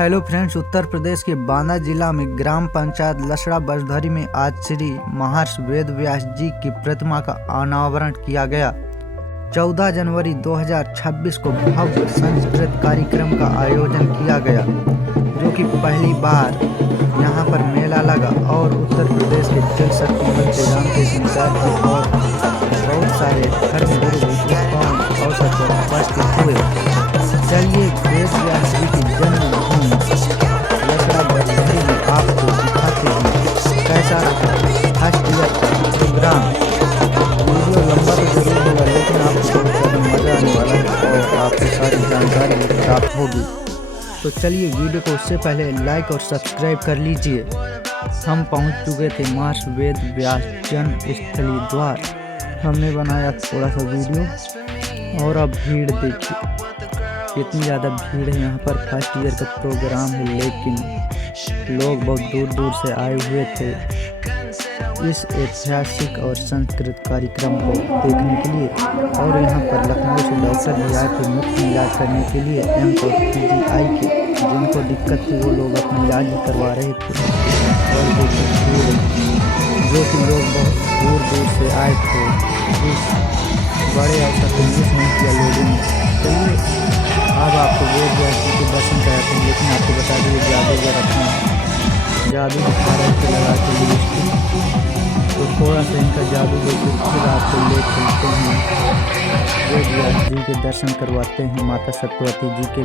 Hello friends, Uttar Pradesh के बांदा जिला में ग्राम पंचायत लसड़ा बसधरी में आज श्री महर्षि वेद व्यास जी की प्रतिमा का अनावरण किया गया। 14 जनवरी 2026 को भव्य सांस्कृतिक कार्यक्रम का आयोजन किया गया, जो कि पहली बार यहां पर मेला लगा और उत्तर प्रदेश के जल शक्ति मंत्री रामकृष्ण साहब जी और बहुत सारे धर्मगुरु अवसर पर उपस्थित हुए। चलिए वेद व्यास जी की जन्मभूमि लसड़ा बसधरी में आपको दिखाते हैं कैसा रहा फर्स्ट ईयर का प्रोग्राम। वीडियो लंबा तो जरूर होगा, लेकिन आपको बहुत ज़्यादा मज़ा आने वाला है और आपको सारी जानकारी प्राप्त होगी। तो चलिए वीडियो को उससे पहले लाइक और सब्सक्राइब कर लीजिए। हम पहुंच चुके थे महर्षि वेद व्यास जन्म स्थली द्वार। हमने बनाया थोड़ा सा वीडियो और अब भीड़ देखिए, इतनी ज़्यादा भीड़ है यहाँ पर। फर्स्ट ईयर का प्रोग्राम है, लेकिन लोग बहुत दूर दूर से आए हुए थे इस ऐतिहासिक और सांस्कृतिक कार्यक्रम को देखने के लिए। और यहाँ पर लखनऊ से डॉक्टर भी आए थे मुफ्त इलाज करने के लिए। एम्स और PGI के जिनको दिक्कत थी वो लोग अपना इलाज भी करवा रहे थे। और भीड़ जो कि लोग बहुत दूर दूर से आए थे इस बड़े अवसर को मिस नहीं किया लोगों ने। चलिए अब आपको वेद व्यास जी के दर्शन कराते हैं, लेकिन आपको बता दें जादूगर अपना जादू दिखा रहे थे लगा के लिपस्टिक, तो थोड़ा सा इनका जादू देखकर फिर आपको ले चलते हैं वेद व्यास जी के दर्शन करवाते हैं माता सत्यवती जी के।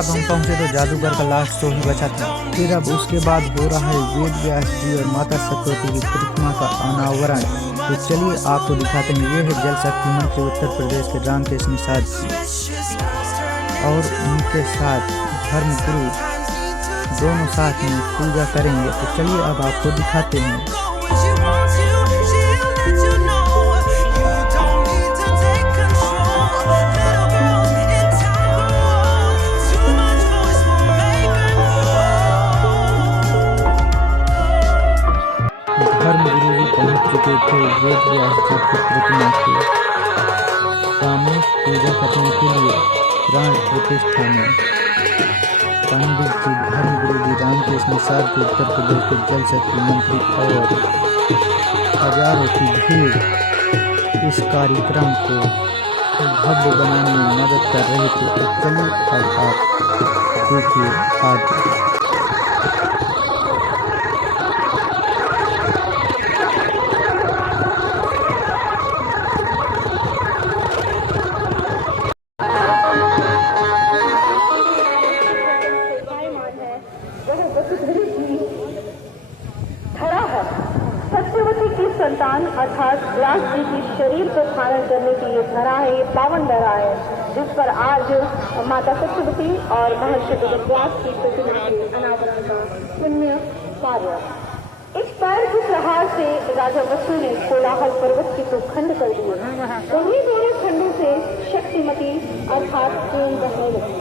अब हम पहुंचे तो जादूगर का लास्ट शो ही बचा था। फिर अब उसके बाद हो रहा है वेद व्यास जी और माता सत्यवती की प्रतिमा का अनावरण। तो चलिए आपको दिखाते हैं। ये है जल शक्ति मंत्री उत्तर प्रदेश के रामकृष्ण साहब जी और उनके साथ धर्मगुरु दोनों साथ में पूजा करेंगे। तो चलिए अब आपको दिखाते हैं। धर्मगुरु जी पहुँच चुके थे वेद व्यास जी की प्रतिमा के सामूहिक पूजा करने के लिए प्राण प्रतिष्ठा में। पंडित जी धर्मगुरु जी रामकृष्ण साहब के उत्तर प्रदेश के जल शक्ति मंत्री और हजारों की भीड़ इस कार्यक्रम को भव्य बनाने में मदद कर रहे थे। तो चलिए अब आप देखिए आगे। सत्यवती की संतान अर्थात व्यास जी की शरीर को धारण करने की ये धरा है, ये पावन धरा है, जिस पर आज माता सत्यवती और महर्षि वेद व्यास की प्रतिमा के अनावरण का पुण्य कार्य। इस पैर के प्रहार से राजा वसु ने कोलाहल पर्वत के तो खंड कर दिए। उन्हीं दोनों खंडों से शक्तिमती अर्थात खून बहने लगी।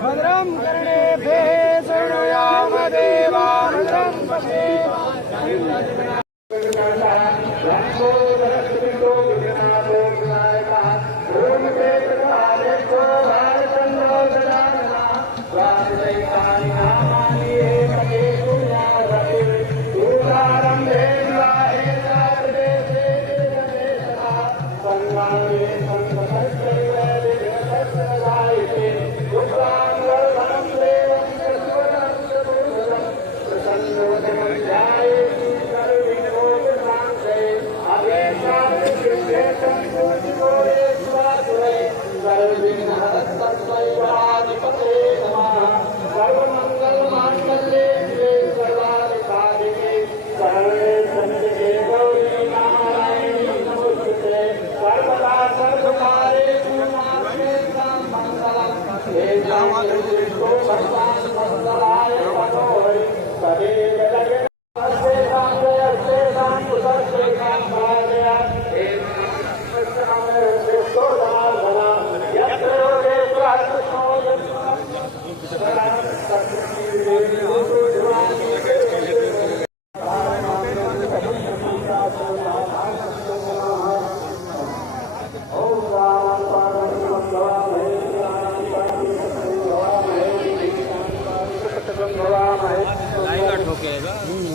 भद्रं कर्णेभिः शृणुयाम देवाः भद्रं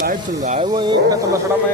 लाइव चल रहा है वो एक का तो लसड़ा में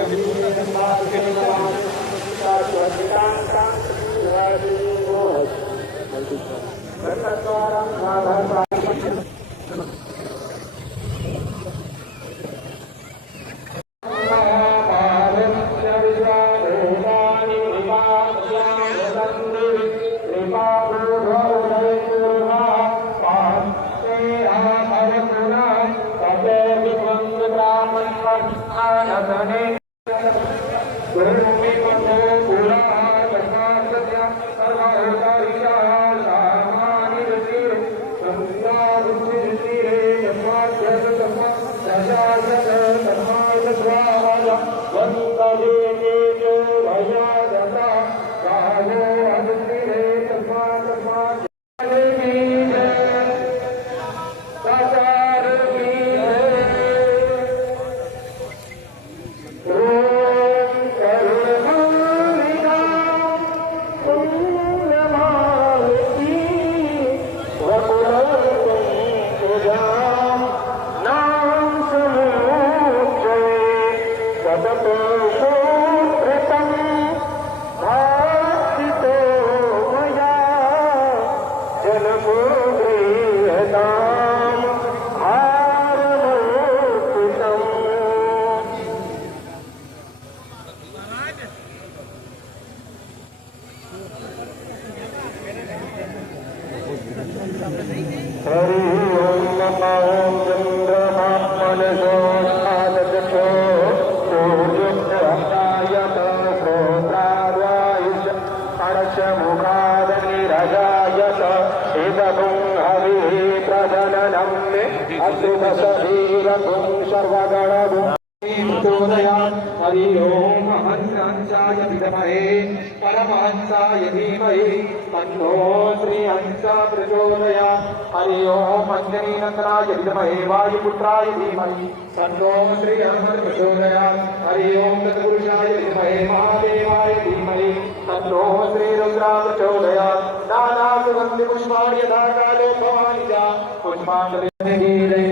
हरि ओम हंसाय विद्महे परमहंसाय धीमहि तन्नो श्री हंस प्रचोदयात्। हरि ओम अंजनीनंदनाय विद्महे वायुपुत्राय धीमहि तन्नो श्री हनुमत् प्रचोदयात्। हरि ओम तत्पुरुषाय विद्महे महादेवाय धीमहि तन्नो श्री रुद्र प्रचोदयात्। नाना सुगंधि पुष्पाणि यथा काले भवानि च पुष्पाञ्जलिर्गीरे।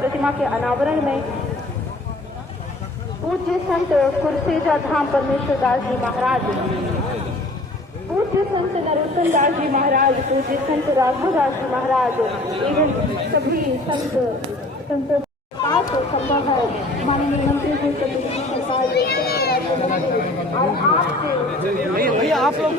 प्रतिमा के अनावरण में पूज्य संत कुरसेजा धाम परमेश्वर दास जी महाराज, पूज्य संत नरोत्तम दास जी महाराज, पूज्य संत राघव दास जी महाराज एवं सभी संतों का संभव है। माननीय मंत्री जी सरकार और आपसे भैया आप लोग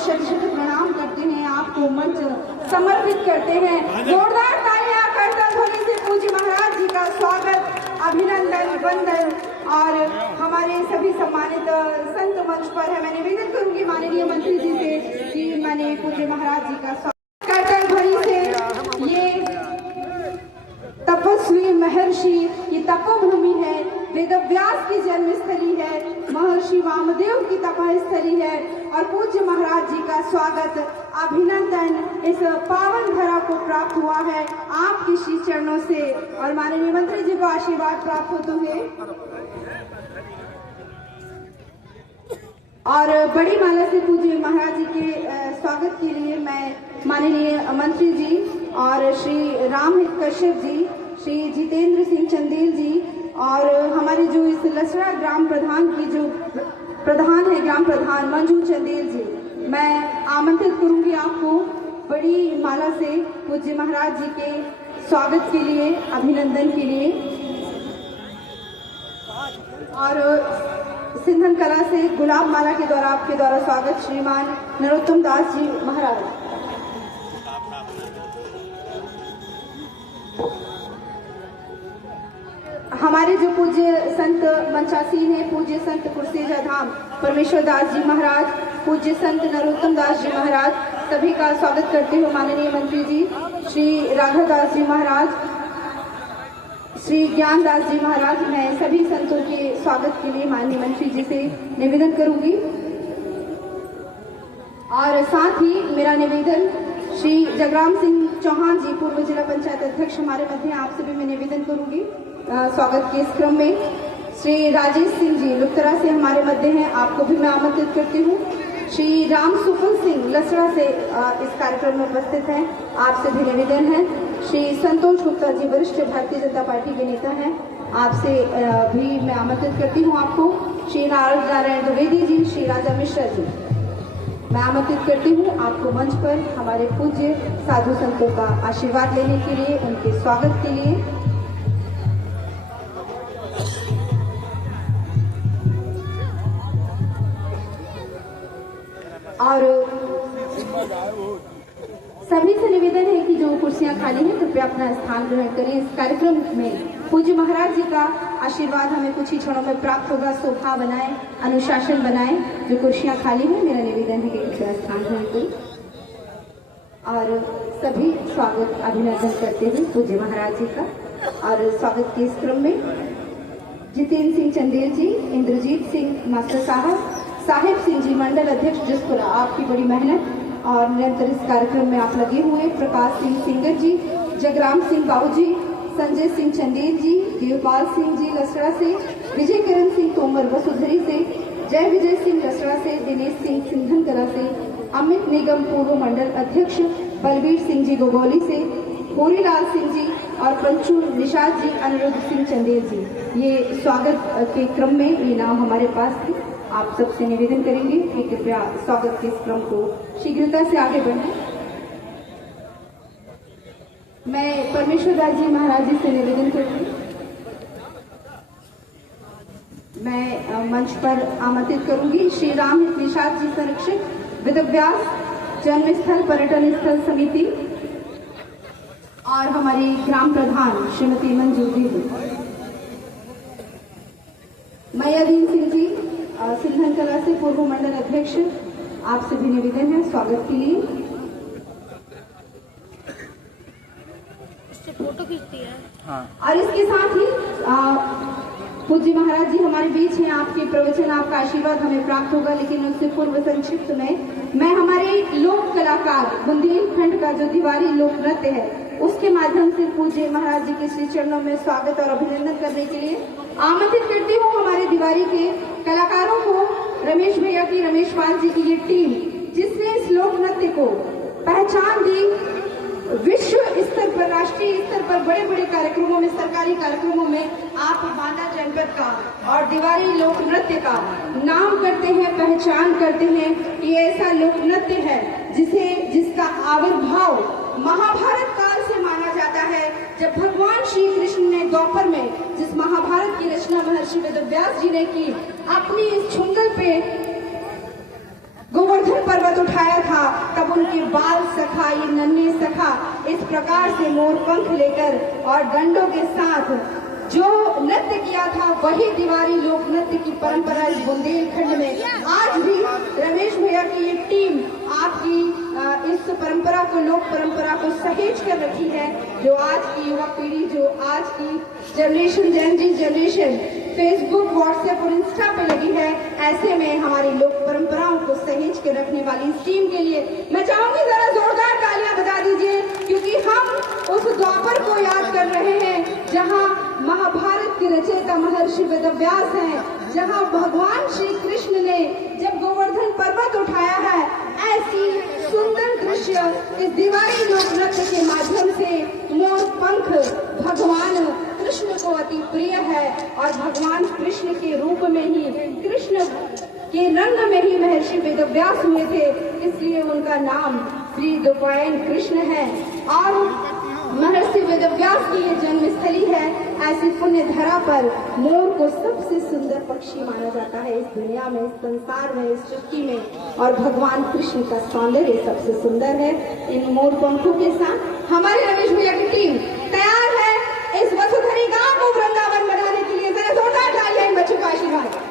शत शत प्रणाम करते हैं, आपको मंच समर्पित करते हैं। जोरदार तालियां करतल ध्वनि से पूज्य महाराज जी का स्वागत, अभिनंदन, वंदन। और हमारे सभी सम्मानित संत मंच पर है। मैं निवेदन करूंगी माननीय मंत्री जी से कि मैंने पूज्य महाराज जी का स्वागत करतल ध्वनि से। ये तपस्वी महर्षि, ये तपोभूमि है, वेद व्यास की जन्मस्थली है, महर्षि वामदेव की तपस्थली है और पूज्य महाराज जी का स्वागत, अभिनंदन इस पावन धरा को प्राप्त हुआ है आपके श्री चरणों से। और माननीय मंत्री जी को आशीर्वाद प्राप्त होते हुए और बड़ी माला से पूज्य महाराज जी के स्वागत के लिए मैं माननीय मंत्री जी और श्री रामहित कश्यप जी, श्री जितेंद्र सिंह चंदेल जी और हमारे जो इस लसड़ा ग्राम प्रधान की जो प्रधान है, ग्राम प्रधान मंजू चंदेल जी, मैं आमंत्रित करूंगी आपको बड़ी माला से पूज्य महाराज जी के स्वागत के लिए, अभिनंदन के लिए। और सिंधन कला से गुलाब माला के द्वारा आपके द्वारा स्वागत श्रीमान नरोत्तम दास जी महाराज। हमारे जो पूज्य संत मंचासीन है, पूज्य संत कुर्सेजा धाम परमेश्वर दास जी महाराज, पूज्य संत नरोत्तम दास जी महाराज, सभी का स्वागत करते हुए माननीय मंत्री जी श्री राघव दास जी महाराज, श्री ज्ञान दास जी महाराज, मैं सभी संतों के स्वागत के लिए माननीय मंत्री जी से निवेदन करूंगी। और साथ ही मेरा निवेदन श्री जगराम सिंह चौहान जी, पूर्व जिला पंचायत अध्यक्ष हमारे मध्य, आपसे भी मैं निवेदन करूंगी स्वागत के इस क्रम में। श्री राजेश सिंह जी लुकतरा से हमारे मध्य हैं, आपको भी मैं आमंत्रित करती हूँ। श्री राम सुफल सिंह लसड़ा से इस कार्यक्रम में उपस्थित हैं, आपसे भी निवेदन है। श्री संतोष गुप्ता जी वरिष्ठ भारतीय जनता पार्टी के नेता हैं, आपसे भी मैं आमंत्रित करती हूँ आपको। श्री नारायण द्विवेदी जी, श्री राजा मिश्रा जी, मैं आमंत्रित करती हूँ आपको मंच पर हमारे पूज्य साधु संतों का आशीर्वाद लेने के लिए, उनके स्वागत के लिए। और सभी से निवेदन है कि जो कुर्सियां खाली हैं कृपया अपना स्थान ग्रहण करें। इस कार्यक्रम में पूज्य महाराज जी का आशीर्वाद हमें कुछ ही क्षणों में प्राप्त होगा। शोभा बनाए, अनुशासन बनाए। जो कुर्सियां खाली हैं, मेरा निवेदन है कि कृपया स्थान ग्रहण करें। और सभी स्वागत, अभिनंदन करते हुए पूज्य महाराज जी का। और स्वागत के इस क्रम में जितेंद्र सिंह चंदेल जी, इंद्रजीत सिंह मास्टर साहिब सिंह जी मंडल अध्यक्ष जिसपुरा, आपकी बड़ी मेहनत और निरंतर इस कार्यक्रम में आप लगे हुए। प्रकाश सिंह सिंगर जी, जगराम सिंह बाबू जी, संजय सिंह चंदेल जी, देवपाल सिंह जी लसड़ा से, विजय किरण सिंह तोमर वसुधरी से, जय विजय सिंह लसड़ा से, दिनेश सिंह सिंधन कला से, अमित निगम पूर्व मंडल अध्यक्ष, बलबीर सिंह जी गोगोली से, होरीलाल सिंह जी और पंचू निषाद जी, अनिरुद्ध सिंह चंदेल जी। ये स्वागत के क्रम में ये नाम हमारे पास थे। आप सबसे निवेदन करेंगे कि कृपया स्वागत के इस क्रम को शीघ्रता से आगे बढ़ाएं। मैं परमेश्वर दास जी महाराज जी से निवेदन करती हूँ, मैं मंच पर आमंत्रित करूंगी श्री रामहित निषाद जी संरक्षक वेदव्यास जन्म स्थल पर्यटन स्थल समिति और हमारी ग्राम प्रधान श्रीमती मंजू जी, मैयादीन सिंह जी सिंधन कला से पूर्व मंडल अध्यक्ष, आपसे भी निवेदन है स्वागत के लिए। इससे फोटो खींचती है। हाँ। और इसके साथ ही पूज्य महाराज जी हमारे बीच हैं, आपके प्रवचन, आपका आशीर्वाद हमें प्राप्त होगा, लेकिन उससे पूर्व संक्षिप्त में मैं हमारे लोक कलाकार बुंदेलखंड का जो दीवारी लोक नृत्य है उसके माध्यम से पूज्य महाराज जी के श्री चरणों में स्वागत और अभिनंदन करने के लिए आमंत्रित करती हूँ हमारे दीवारी के कलाकारों को। रमेश भैया की, रमेश पाल जी की ये टीम जिसने इस लोक नृत्य को पहचान दी, विश्व स्तर पर, राष्ट्रीय स्तर पर बड़े बड़े कार्यक्रमों में, सरकारी कार्यक्रमों में आप बांदा जनपद का और दीवारी लोक नृत्य का नाम करते हैं, पहचान करते हैं। ये ऐसा लोक नृत्य है जिसका आविर्भाव महाभारत काल से माना जाता है, जब भगवान श्री कृष्ण ने द्वापर में जिस महाभारत की रचना महर्षि वेदव्यास जी ने की, अपनी इस छुंगल पे गोवर्धन पर्वत उठाया था, तब उनके बाल सखा, ये नन्हे सखा इस प्रकार से मोर पंख लेकर और डंडों के साथ जो नृत्य किया था, वही तिवारी लोक नृत्य की परंपरा इस बुंदेलखंड में आज भी रमेश भैया की ये टीम आपकी इस परंपरा को, लोक परंपरा को सहेज कर रखी है। जो आज की युवा पीढ़ी, जो आज की जनरेशन, जेन जी जनरेशन फेसबुक, व्हाट्सएप और इंस्टा पे लगी है, ऐसे में हमारी लोक परंपराओं को सहेज के रखने वाली इस टीम के लिए मैं चाहूंगी जरा जोरदार तालियां बजा दीजिए, क्योंकि हम उस द्वापर को याद कर रहे हैं जहां महाभारत के रचयिता महर्षि वेदव्यास हैं, जहां भगवान श्री कृष्ण ने जब गोवर्धन पर्वत उठाया है, ऐसी सुंदर दृश्य इस दिवाली लोक नृत्य के माध्यम से मोर पंख भगवान कृष्ण को अति प्रिय है और भगवान कृष्ण के रूप में ही, कृष्ण के रंग में ही महर्षि वेदव्यास हुए थे, इसलिए उनका नाम श्री द्वैपायन कृष्ण है। और महर्षि वेदव्यास की ये जन्मस्थली है। ऐसी पुण्य धरा पर मोर को सबसे सुंदर पक्षी माना जाता है इस दुनिया में, इस संसार में, इस सृष्टि में, और भगवान कृष्ण का सौंदर्य सबसे सुंदर है। इन मोर पंखों के साथ हमारे रमेश भैया की टीम तैयार है इस वसुधरी गांव को वृंदावन बनाने के लिए। जरा जोरदार तालियां इन बच्चों का आशीर्वाद।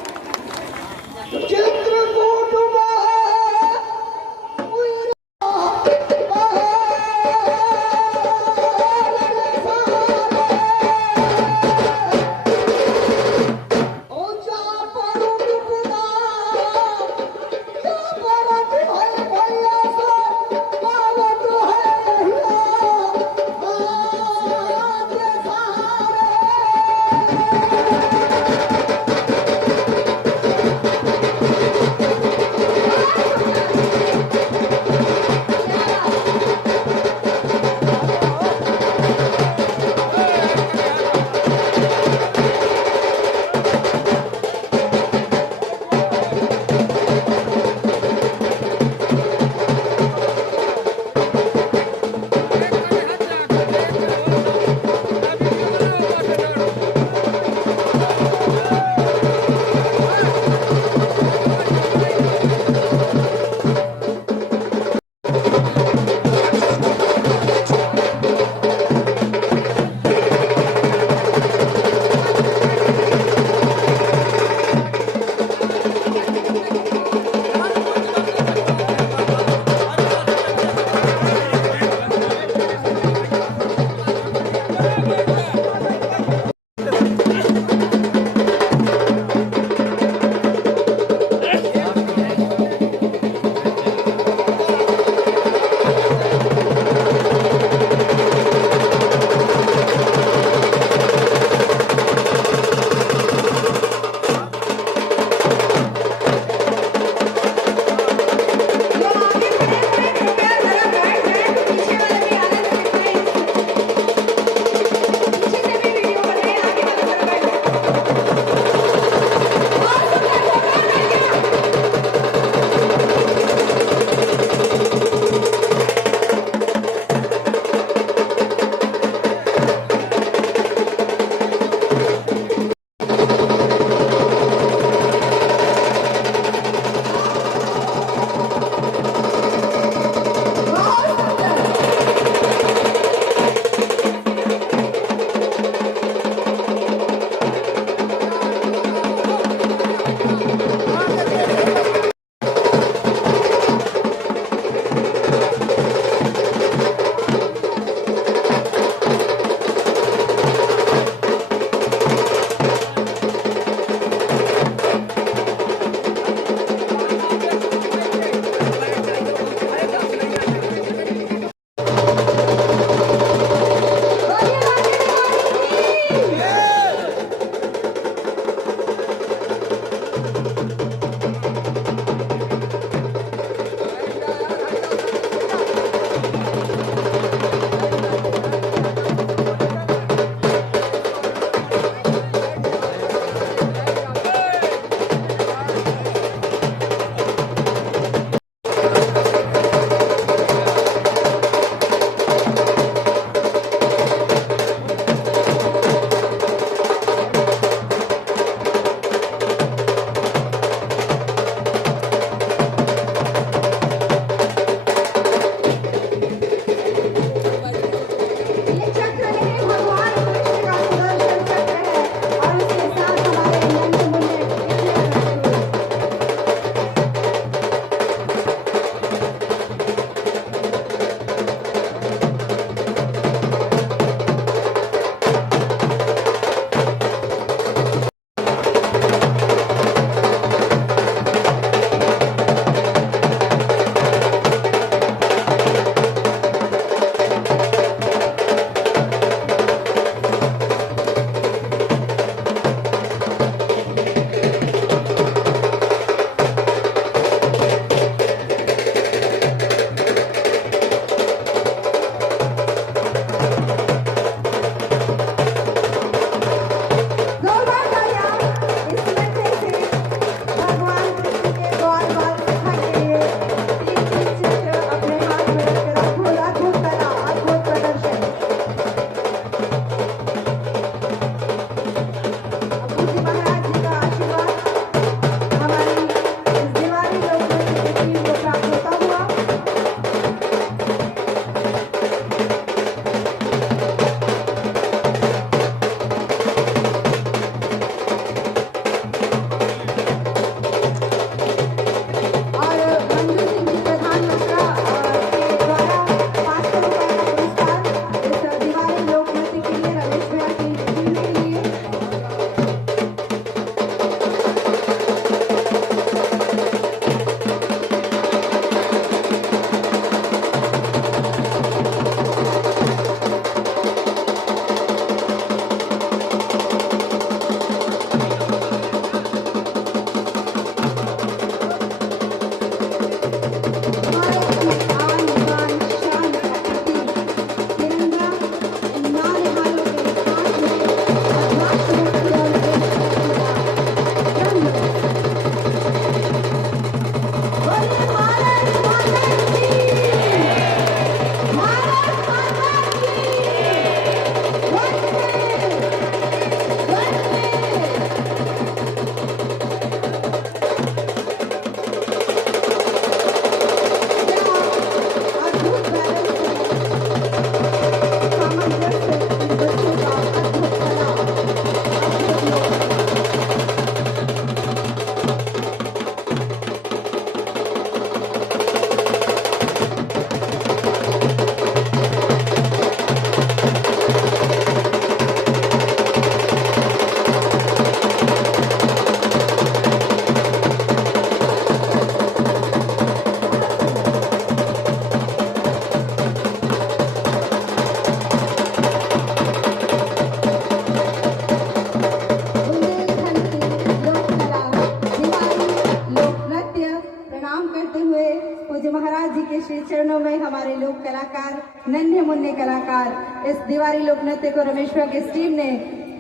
कलाकार, नन्हे मुन्ने कलाकार, इस दीवारी लोक नृत्य को रमेश भैया की टीम ने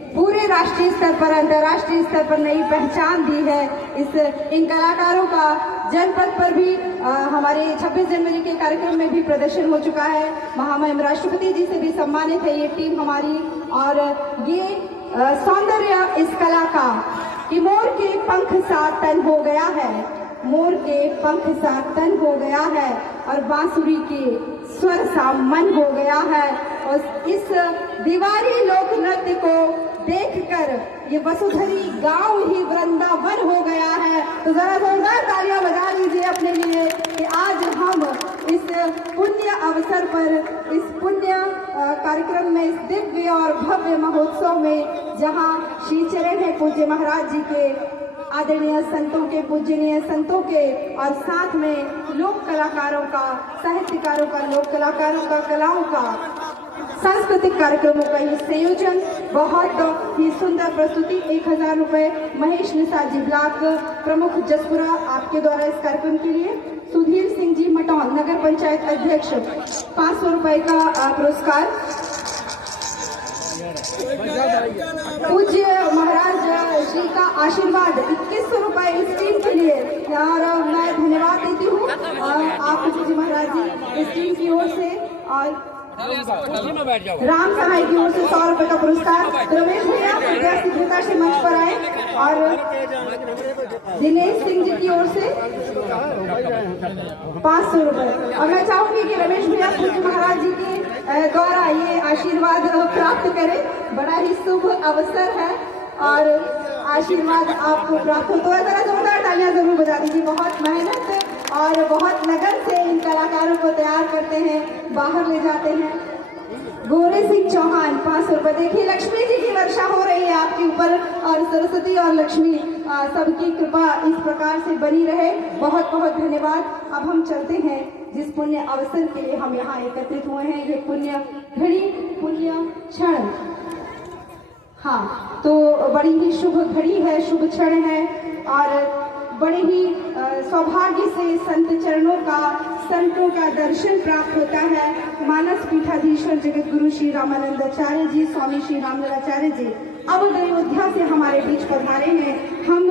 पूरे राष्ट्रीय स्तर पर, अंतर्राष्ट्रीय स्तर पर नई पहचान दी है। इन कलाकारों का जनपद पर भी हमारे 26 जनवरी के कार्यक्रम में भी प्रदर्शन हो चुका है। महामहिम राष्ट्रपति जी से भी सम्मानित है ये टीम हमारी। और ये सौंदर्य इस कला का कि मोर के पंख सा तन हो गया है, मोर के पंख सा तन हो गया है और बांसुरी के स्वर सा मन हो गया है। और इस दीवारी लोक नृत्य को देखकर ये वसुधरी गांव ही वृंदावन हो गया है। तो जरा जोरदार तालियां बजा लीजिए अपने लिए कि आज हम इस पुण्य अवसर पर, इस पुण्य कार्यक्रम में, इस दिव्य और भव्य महोत्सव में, जहां श्री चरण है पूज्य महाराज जी के, आदरणीय संतों के, पूजनीय संतों के, और साथ में लोक कलाकारों का, साहित्यकारों का, लोक कलाकारों का, कलाओं का, सांस्कृतिक कार्यक्रमों का ये संयोजन, बहुत ही सुंदर प्रस्तुति। 1000 रुपए महेश निषाद जी, ब्लॉक प्रमुख जसपुरा, आपके द्वारा इस कार्यक्रम के लिए। सुधीर सिंह जी मटौन, नगर पंचायत अध्यक्ष, 500 रुपए का पुरस्कार। पूज्य महाराज श्री का आशीर्वाद 2100 रुपए इस टीम के लिए, और मैं धन्यवाद देती हूँ आपको पूज्य महाराज जी इस टीम की ओर से। और राम सहाय की ओर से 100 रुपए का पुरस्कार। रमेश भैया कृपया शीघ्रता से मंच पर आए। और दिनेश सिंह जी की ओर से 500 रुपए। और मैं चाहूंगी कि रमेश भैया पूज्य महाराज जी के द्वारा ये आशीर्वाद प्राप्त करें। बड़ा ही शुभ अवसर है और आशीर्वाद आपको प्राप्त हो तो जरा जोरदार तालियां जरूर बजा दीजिए। बहुत मेहनत और बहुत लगन से इन कलाकारों को तैयार करते हैं, बाहर ले जाते हैं। गोरे सिंह चौहान, 500 रुपए। देखिए लक्ष्मी जी की वर्षा हो रही है आपके ऊपर, और सरस्वती और लक्ष्मी सबकी कृपा इस प्रकार से बनी रहे। बहुत बहुत धन्यवाद। अब हम चलते हैं जिस पुण्य अवसर के लिए हम यहाँ एकत्रित हुए हैं, ये पुण्य घड़ी, पुण्य क्षण। हाँ, तो बड़ी ही शुभ घड़ी है, शुभ क्षण है, और बड़े ही सौभाग्य से संत चरणों का, संतों का दर्शन प्राप्त होता है। मानस पीठाधीश्वर जगत गुरु श्री रामानंदाचार्य जी, स्वामी श्री रामललाचार्य जी अब अयोध्या से हमारे बीच पधारे हैं। हम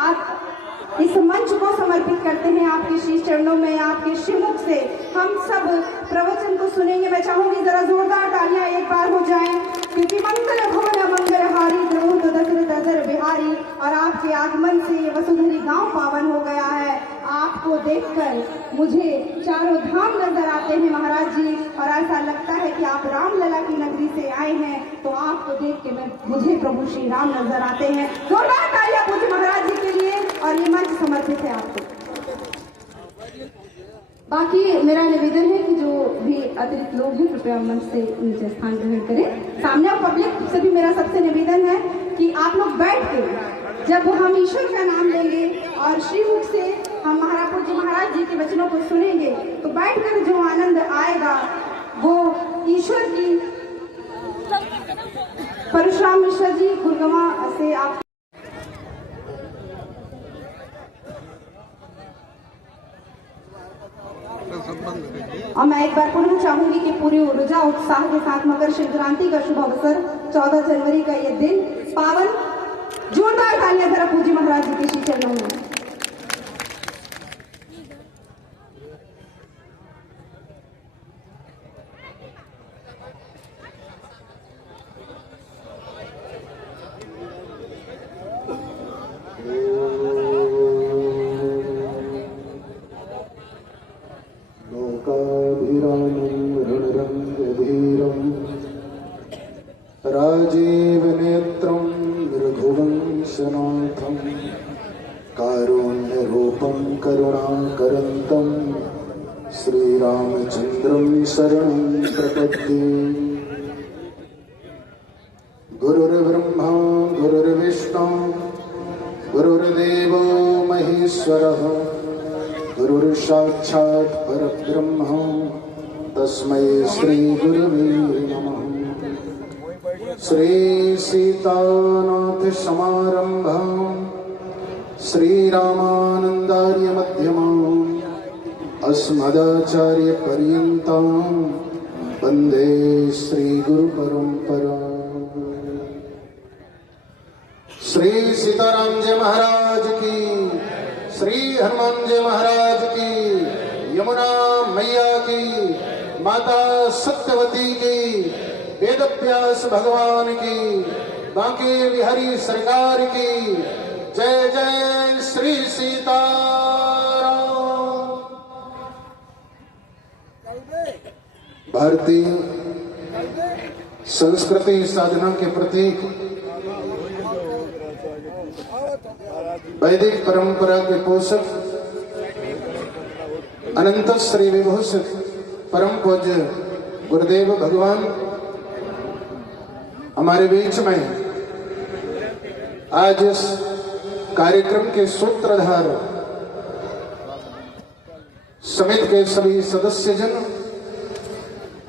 आप इस मंच को समर्पित करते हैं आपके श्री चरणों में। आपके श्रीमुख से हम सब प्रवचन को सुनेंगे। मैं चाहूंगी जरा जोरदार तालियां एक बार हो जाएं, क्योंकि मंगल भवन मंगलहारी द्रौत दशरथ अजर बिहारी, और आपके आगमन से ये वसुधरी गांव पावन हो गया है। आपको देखकर मुझे चारों धाम नजर आते हैं महाराज जी, और ऐसा लगता है कि आप रामलला की नगरी से आए हैं। तो आपको देख के मुझे प्रभु श्री राम नजर आते हैं। जोरदार तालियां पूज्य महाराज जी के लिए, और ये मंच समर्पित है आपको। बाकी मेरा निवेदन है कि जो भी अतिरिक्त लोग हैं कृपया मंच से नीचे स्थान ग्रहण करें। सामने पब्लिक से भी मेरा सबसे निवेदन है कि आप लोग बैठ के, जब हम ईश्वर का नाम लेंगे और श्रीमुख से हम पूज्य महाराज जी के वचनों को सुनेंगे, तो बैठकर जो आनंद आएगा वो ईश्वर की। परशुराम मिश्र जी गुरगवा से आप। और मैं एक बार पुनः चाहूंगी कि पूरी ऊर्जा उत्साह के साथ मकर संक्रांति का शुभ अवसर 14 जनवरी का ये दिन पावन, जोरदार तालियां जरा पूज्य महाराज जी के श्री चरणों में। राजीव नेत्रं रघुवंशनाथं कारुण्य रूपं करुणाकरन्तं श्रीरामचन्द्रं शरणं प्रपद्ये। गुरुर्ब्रह्मा गुरुर्विष्णु गुरुर्देवो महेश्वरः गुरुर्साक्षात् परब्रह्म तस्मै श्री गुरवे नमः। श्री सीतानाथ समारंभां श्री रामानंदार्य मध्यमां अस्मदाचार्यपर्यन्तां वन्दे श्रीगुरुपरम्पराम्। श्री सीताराम जी महाराज की, श्री हनुमान जी महाराज की, यमुना मैया की, माता सत्यवती की, वेदव्यास भगवान की, बांके बिहारी सरकार की जय जय श्री सीताराम। भारतीय संस्कृति साधना के प्रतीक वैदिक परंपरा के पोषक अनंत श्री विभूषित परम पूज्य गुरुदेव भगवान हमारे बीच में आज इस कार्यक्रम के सूत्रधार समिति के सभी सदस्यजन,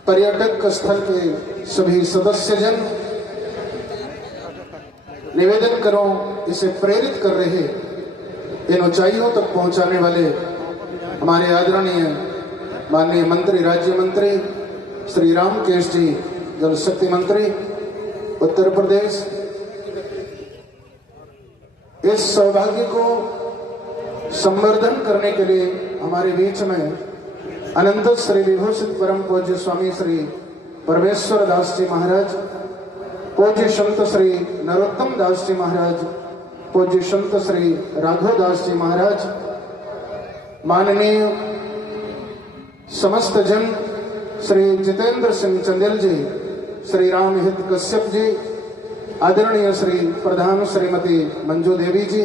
पर्यटक स्थल के सभी सदस्यजन, निवेदन करो इसे प्रेरित कर रहे इन ऊंचाइयों तक पहुंचाने वाले हमारे आदरणीय माननीय मंत्री, राज्य मंत्री श्री रामकेश जी, जल शक्ति मंत्री उत्तर प्रदेश, इस सौभाग्य को संवर्धन करने के लिए हमारे बीच में अनंत श्री विभूषित परम पूज्य स्वामी श्री परमेश्वर दास जी महाराज, पूज्य संत श्री नरोत्तम दास जी महाराज, पूज्य संत श्री राघव दास जी महाराज, माननीय समस्त जन श्री जितेंद्र सिंह चंदेल जी, श्री रामहित कश्यप जी, आदरणीय श्री प्रधान श्रीमती मंजू देवी जी,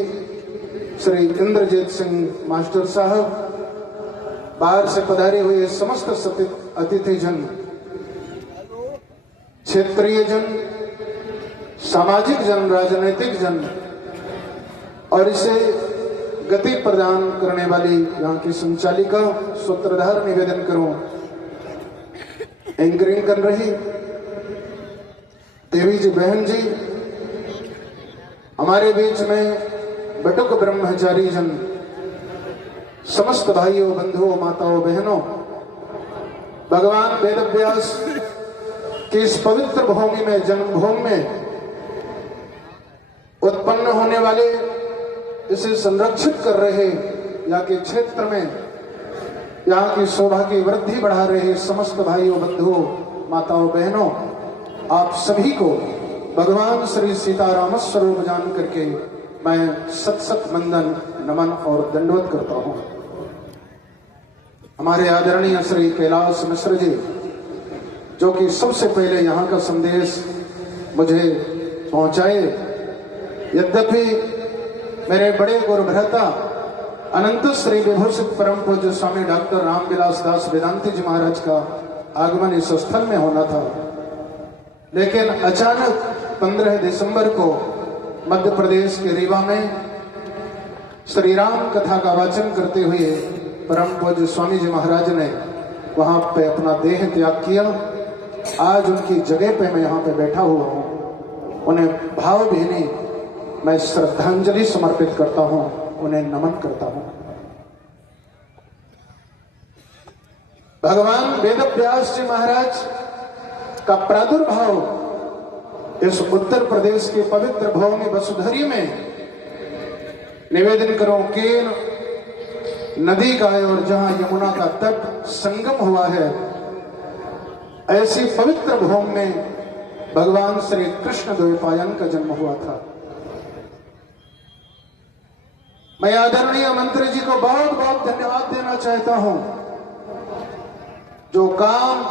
श्री इंद्रजीत सिंह मास्टर साहब, बाहर से पधारे हुए समस्त अतिथि जन, क्षेत्रीय जन, सामाजिक जन, राजनीतिक जन और इसे गति प्रदान करने वाली यहाँ की संचालिका, सूत्रधार, निवेदन करो एंकरिंग कर रही देवी जी, बहन जी, हमारे बीच में बटुक ब्रह्मचारी जन, समस्त भाइयों, बंधुओं, माताओं, बहनों, भगवान वेदव्यास की इस पवित्र भूमि में, जन्मभूमि में उत्पन्न होने वाले, इसे संरक्षित कर रहे, यहाँ के क्षेत्र में यहाँ की शोभा की वृद्धि बढ़ा रहे समस्त भाइयों, बंधुओं, माताओं, बहनों, आप सभी को भगवान श्री सीताराम स्वरूप जान करके मैं सत सत वंदन, नमन और दंडवत करता हूं। हमारे आदरणीय श्री कैलाश मिश्र जी, जो कि सबसे पहले यहाँ का संदेश मुझे पहुंचाए, यद्यपि मेरे बड़े गुरु भ्राता अनंत श्री विभूषित परम पूज्य स्वामी डॉक्टर रामविलास दास वेदांती जी महाराज का आगमन इस स्थल में होना था, लेकिन अचानक 15 दिसंबर को मध्य प्रदेश के रीवा में श्री राम कथा का वाचन करते हुए परम पूज्य स्वामी जी महाराज ने वहां पे अपना देह त्याग किया। आज उनकी जगह पे मैं यहाँ पे बैठा हुआ हूँ, उन्हें भावभीनी मैं श्रद्धांजलि समर्पित करता हूँ, उन्हें नमन करता हूँ। भगवान वेदव्यास जी महाराज का प्रादुर्भाव इस उत्तर प्रदेश के पवित्र भूमि वसुधरी में, निवेदन करो केन नदी का है और जहां यमुना का तट संगम हुआ है, ऐसी पवित्र भूमि में भगवान श्री कृष्ण द्वैपायन का जन्म हुआ था। मैं आदरणीय मंत्री जी को बहुत बहुत धन्यवाद देना चाहता हूं। जो काम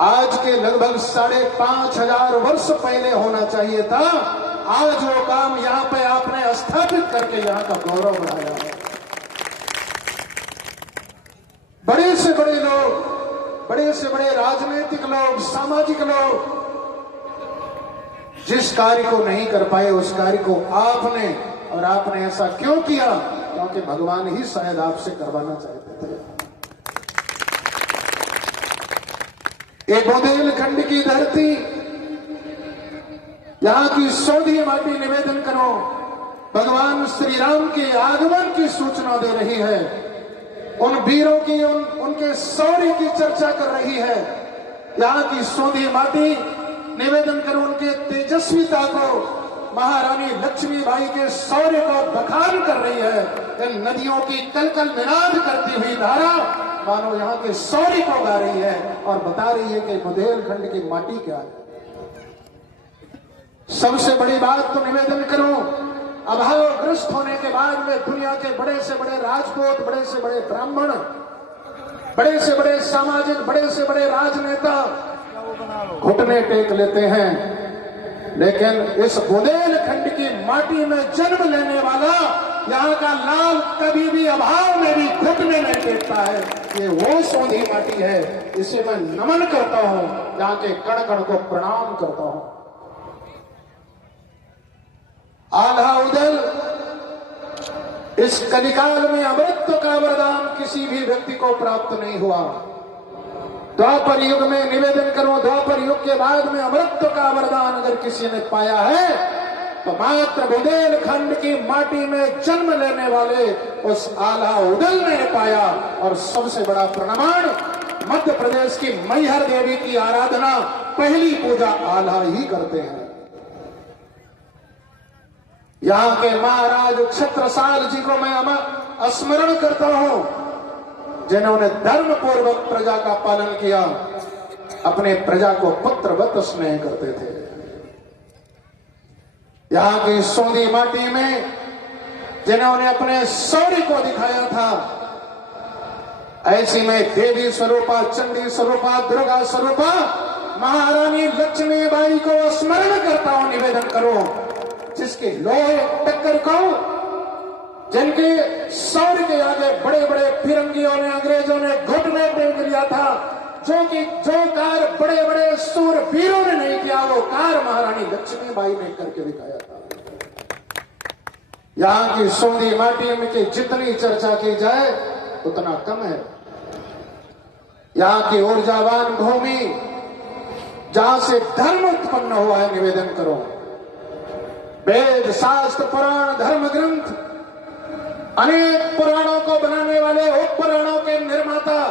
आज के लगभग 5,500 वर्ष पहले होना चाहिए था, आज वो काम यहाँ पे आपने स्थापित करके यहाँ का गौरव बढ़ाया है। बड़े से बड़े लोग, बड़े से बड़े राजनीतिक लोग, सामाजिक लोग जिस कार्य को नहीं कर पाए, उस कार्य को आपने, और आपने ऐसा क्यों किया? क्योंकि भगवान ही शायद आपसे करवाना चाहते थे। ये बुंदेलखंड की धरती, यहाँ की सौधी माटी, निवेदन करो, भगवान श्री राम के आगमन की सूचना दे रही है। उन वीरों की उनके शौर्य की चर्चा कर रही है। यहाँ की सोंधी माटी निवेदन करूं उनके तेजस्विता को, महारानी लक्ष्मीबाई के शौर्य को बखान कर रही है। इन नदियों की कलकल निनाद करती हुई धारा मानो यहाँ के शौर्य को गा रही है और बता रही है कि बुंदेलखंड की माटी क्या है। सबसे बड़ी बात तो निवेदन करूं, अभावग्रस्त होने के बाद में दुनिया के बड़े से बड़े राजपूत, बड़े से बड़े ब्राह्मण, बड़े से बड़े सामाजिक, बड़े से बड़े राजनेता घुटने टेक लेते हैं, लेकिन इस बुंदेलखंड की माटी में जन्म लेने वाला यहाँ का लाल कभी भी अभाव में भी घुटने नहीं टेकता है। ये वो सोंधी माटी है, इसे मैं नमन करता हूं, यहाँ के कण कण को प्रणाम करता हूं। आल्हा उदल इस कलिकाल में अमृत का वरदान किसी भी व्यक्ति को प्राप्त नहीं हुआ। द्वापर युग में निवेदन करो, द्वापर युग के बाद में अमृत का वरदान अगर किसी ने पाया है तो मात्र बुंदेलखंड की माटी में जन्म लेने वाले उस आल्हा उदल ने पाया। और सबसे बड़ा प्रमाण मध्य प्रदेश की मैहर देवी की आराधना, पहली पूजा आल्हा ही करते हैं। यहाँ के महाराज छत्रसाल जी को मैं स्मरण करता हूं, जिन्होंने धर्म पूर्वक प्रजा का पालन किया, अपने प्रजा को पुत्रवत स्नेह करते थे। यहाँ की सोंधी माटी में जिन्होंने अपने शौर्य को दिखाया था, ऐसी में देवी स्वरूपा, चंडी स्वरूपा, दुर्गा स्वरूपा महारानी लक्ष्मीबाई को स्मरण करता हूं, निवेदन करो, जिसके लोहे टक्कर को, जिनके शौर्य के आगे बड़े बड़े फिरंगियों ने, अंग्रेजों ने घुटने टेक लिया था, जो कार्य बड़े बड़े सूरवीरों ने नहीं किया, वो कार्य महारानी लक्ष्मीबाई ने करके दिखाया था। यहाँ की सोंधी माटी में की जितनी चर्चा की जाए उतना कम है। यहाँ की ऊर्जावान भूमि जहां से धर्म उत्पन्न हुआ है, निवेदन करो, वेद शास्त्र पुराण धर्म ग्रंथ, अनेक पुराणों को बनाने वाले, उप पुराणों के निर्माता,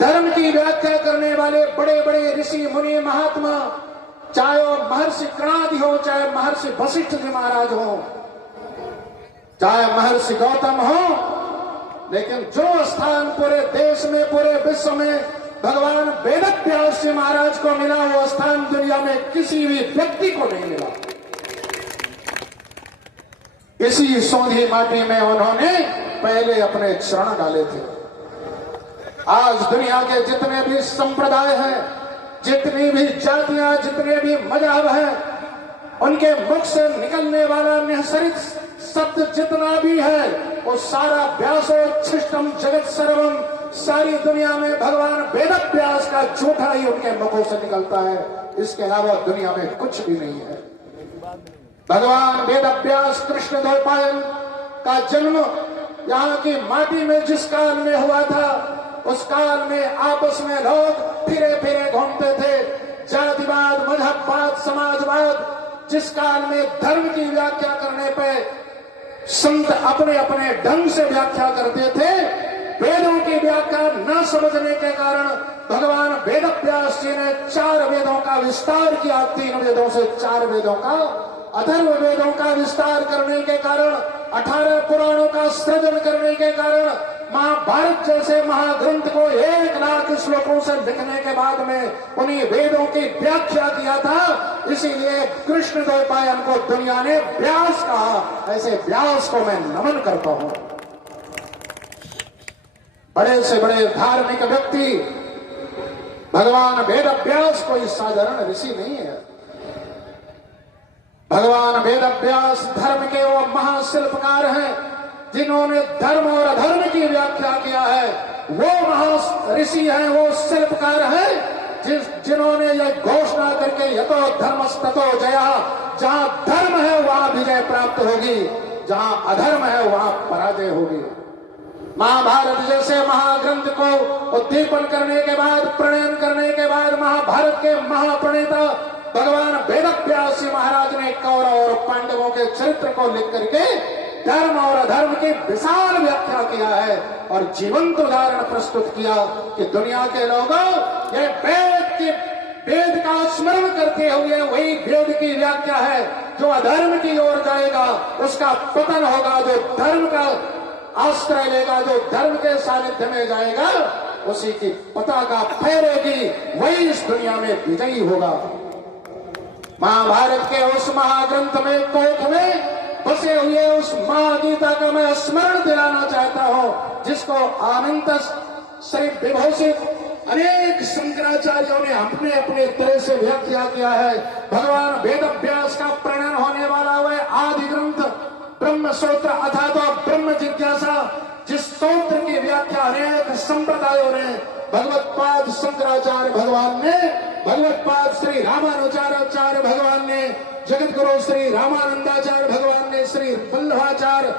धर्म की व्याख्या करने वाले बड़े बड़े ऋषि मुनि महात्मा, चाहे वो महर्षि कणादि हो, चाहे महर्षि वशिष्ठ जी महाराज हो, चाहे महर्षि गौतम हो, लेकिन जो स्थान पूरे देश में, पूरे विश्व में भगवान वेदव्यास जी महाराज को मिला, वो स्थान दुनिया में किसी भी व्यक्ति को नहीं मिला। इसी सोंधी माटी में उन्होंने पहले अपने चरण डाले थे। आज दुनिया के जितने भी संप्रदाय हैं, जितनी भी जातियां, जितने भी मजहब हैं, उनके मुख से निकलने वाला निःसरित शब्द जितना भी है, वो सारा व्यासोच्छिष्टम जगत सर्वम, सारी दुनिया में भगवान वेदव्यास का झूठा ही उनके मुखों से निकलता है। इसके अलावा दुनिया में कुछ भी नहीं है। भगवान वेदव्यास कृष्ण द्वैपायन का जन्म यहाँ की माटी में जिस काल में हुआ था, उस काल में आपस में लोग फिरे फिरे घूमते थे। जातिवाद, मजहबवाद, समाजवाद, जिस काल में धर्म की व्याख्या करने पे संत अपने अपने ढंग से व्याख्या करते थे, वेदों की व्याख्या न समझने के कारण भगवान वेदव्यास जी ने 4 वेदों का विस्तार किया। 3 वेदों से 4 वेदों का, अथर्व वेदों का विस्तार करने के कारण, 18 पुराणों का सृजन करने के कारण, महाभारत जैसे महाग्रंथ को 1 लाख श्लोकों से लिखने के बाद में उन्हीं वेदों की व्याख्या किया था। इसीलिए कृष्ण द्वैपायन को दुनिया ने व्यास कहा। ऐसे व्यास को मैं नमन करता हूं। बड़े से बड़े धार्मिक व्यक्ति भगवान वेदव्यास कोई साधारण ऋषि नहीं है। भगवान वेदव्यास धर्म के वो महाशिल्पकार हैं, जिन्होंने धर्म और अधर्म की व्याख्या किया है। वो महा ऋषि हैं, वो शिल्पकार हैं, जिन्होंने ये घोषणा करके यतो धर्मस्ततो जया, जहां धर्म है वहां विजय प्राप्त होगी, जहां अधर्म है वहां पराजय होगी। महाभारत जैसे महाग्रंथ को उद्दीपन करने के बाद, प्रणयन करने के बाद, महाभारत के महाप्रणेता भगवान वेदव्यास जी महाराज ने कौरव और पांडवों के चरित्र को लिख करके धर्म और अधर्म की विशाल व्याख्या किया है और जीवंत उदाहरण प्रस्तुत किया कि दुनिया के लोगों ये वेद का स्मरण करते हुए वही वेद की व्याख्या है, जो अधर्म की ओर जाएगा उसका पतन होगा, जो धर्म का आश्रय लेगा, जो धर्म के सानिध्य में जाएगा उसी की पताका फहरेगी, वही इस दुनिया में विजयी होगा। महाभारत के उस महाग्रंथ में कोख में बसे हुए उस महागीता का मैं स्मरण दिलाना चाहता हूं, जिसको अनंत श्री विभूषित अनेक शंकराचार्यों ने अपने अपने तरह से व्याख्या किया है। भगवान वेद व्यास का प्रणयन होने वाला वह आदि ग्रंथ ब्रह्म सूत्र अथा तो ब्रह्म जिज्ञासा, जिस सूत्र की व्याख्या अनेक संप्रदायों ने, भगवत्पाद शंकराचार्य भगवान ने, भगवत्पाद श्री रामानुजाचार्य भगवान ने, जगत गुरु श्री रामानंदाचार्य भगवान ने, श्री वल्लभाचार्य,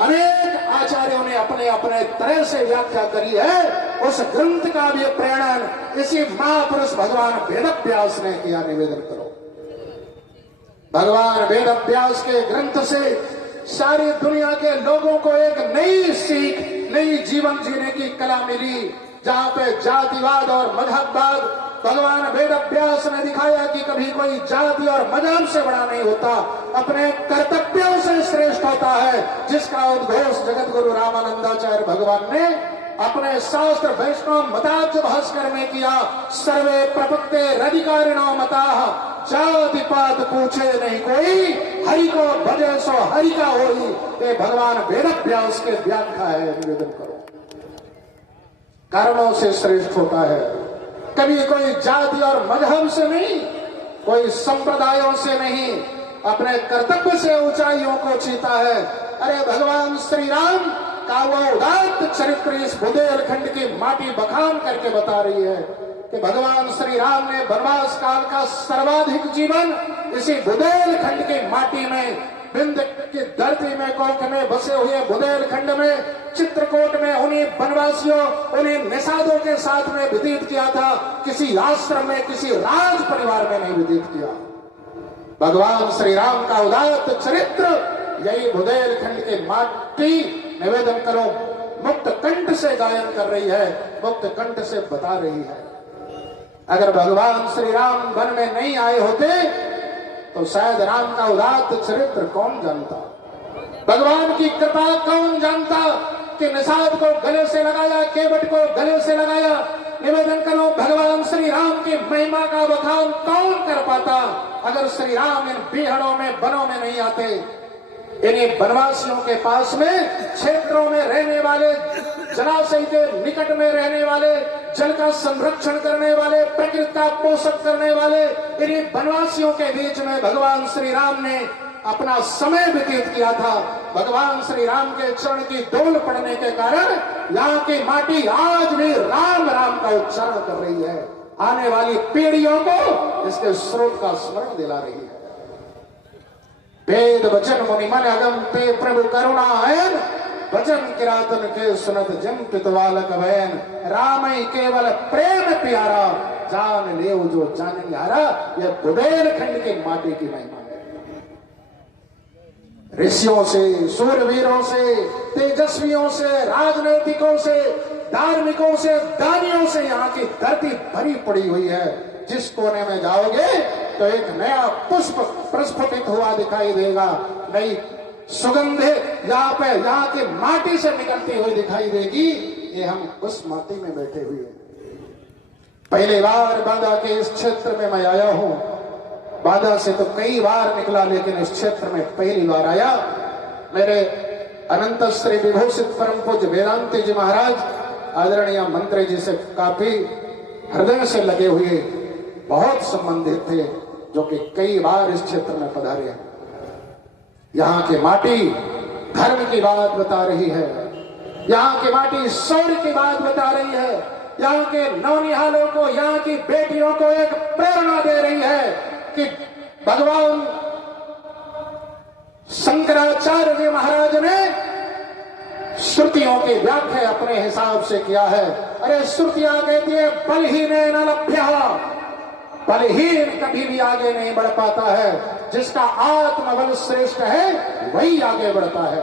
अनेक आचार्यों ने अपने अपने तरह से व्याख्या करी है। उस ग्रंथ का भी प्रेरण इसी महापुरुष भगवान वेद व्यास ने किया। निवेदन करो, भगवान वेद व्यास के ग्रंथ से सारी दुनिया के लोगों को एक नई सीख, नई जीवन जीने की कला मिली, जहां पे जातिवाद और मजहबवाद, भगवान वेद व्यास ने दिखाया कि कभी कोई जाति और मजहब से बड़ा नहीं होता, अपने कर्तव्यों से श्रेष्ठ होता है, जिसका उद्घोष जगत गुरु रामानंदाचार्य भगवान ने अपने शास्त्र वैष्णव मताब्ज भास्कर में किया। सर्वे प्रपत्ते रधिकारिणो मताः, जाति पात पूछे नहीं कोई, हरि को भजे सो हरि का होई, ये भगवान वेद व्यास के व्याख्या है। निवेदन करो, कर्मों से श्रेष्ठ होता है, कभी कोई जाति और मजहब से नहीं, कोई संप्रदायों से नहीं, अपने कर्तव्य से ऊंचाइयों को छीता है। अरे भगवान श्री राम का वो उदात्त चरित्र इस बुंदेलखंड की माटी बखान करके बता रही है कि भगवान श्री राम ने वनवास काल का सर्वाधिक जीवन इसी बुंदेलखंड की माटी में, बिंद की धरती में, कोख में बसे हुए बुंदेलखंड में, चित्रकूट में उन्हीं वनवासियों, उन्हीं निषादों के साथ में व्यतीत किया था, किसी आश्रम में, किसी राज परिवार में नहीं व्यतीत किया। भगवान श्री राम का उदात्त चरित्र यही बुंदेलखंड की माटी, निवेदन करो, मुक्त कंठ से गायन कर रही है, मुक्त कंठ से बता रही है। अगर भगवान श्री राम वन में नहीं आए होते तो शायद राम का उदात्त चरित्र कौन जानता, भगवान की कृपा कौन जानता कि निषाद को गले से लगाया, केवट को गले से लगाया। निवेदन करो, भगवान श्री राम की महिमा का बखान कौन कर पाता अगर श्री राम इन बीहड़ों में, वनों में नहीं आते। इन्हीं वनवासियों के पास में, क्षेत्रों में रहने वाले, जलाशय के निकट में रहने वाले, जल का संरक्षण करने वाले, प्रकृति का पोषण करने वाले, इन्हीं वनवासियों के बीच में भगवान श्री राम ने अपना समय व्यतीत किया था। भगवान श्री राम के चरण की धूल पड़ने के कारण यहाँ की माटी आज भी राम राम का उच्चारण कर रही है, आने वाली पीढ़ियों को इसके स्रोत का स्मरण दिला रही है। वेद वचन मुनि मन अगम ते प्रभु करुणा आयन, वचन किरातन के सुनत जन पितवालक वैन, राम ही केवल प्रेम प्यारा, जान ले जो जान हारा। यह बुंदेलखंड की माटी की महिमा है। ऋषियों से, सूरवीरों से, तेजस्वियों से, राजनैतिकों से, धार्मिकों से, दानियों से यहाँ की धरती भरी पड़ी हुई है। जिस कोने में जाओगे तो एक नया पुष्प प्रस्फुटित हुआ दिखाई देगा, नई सुगंध यहाँ की माटी से निकलती हुई दिखाई देगी। ये हम उस माटी में बैठे हुए हैं। पहली बार बांदा के इस क्षेत्र में मैं आया हूं। बांदा से तो कई बार निकला, लेकिन इस क्षेत्र में पहली बार आया। मेरे अनंत श्री विभूषित परम पूज्य वेदांती जी महाराज आदरणीय मंत्री जी से काफी हृदय से लगे हुए बहुत संबंधित थे, जो कि कई बार इस क्षेत्र में पधारे। यहाँ की माटी धर्म की बात बता रही है, यहाँ की माटी शौर्य की बात बता रही है, यहाँ के नौनिहालों को, यहाँ की बेटियों को एक प्रेरणा दे रही है कि भगवान शंकराचार्य जी महाराज ने श्रुतियों की व्याख्या अपने हिसाब से किया है। अरे श्रुतियां कहती है बल ही ने न लभ्य बलहीन कभी भी आगे नहीं बढ़ पाता है। जिसका आत्मबल श्रेष्ठ है वही आगे बढ़ता है।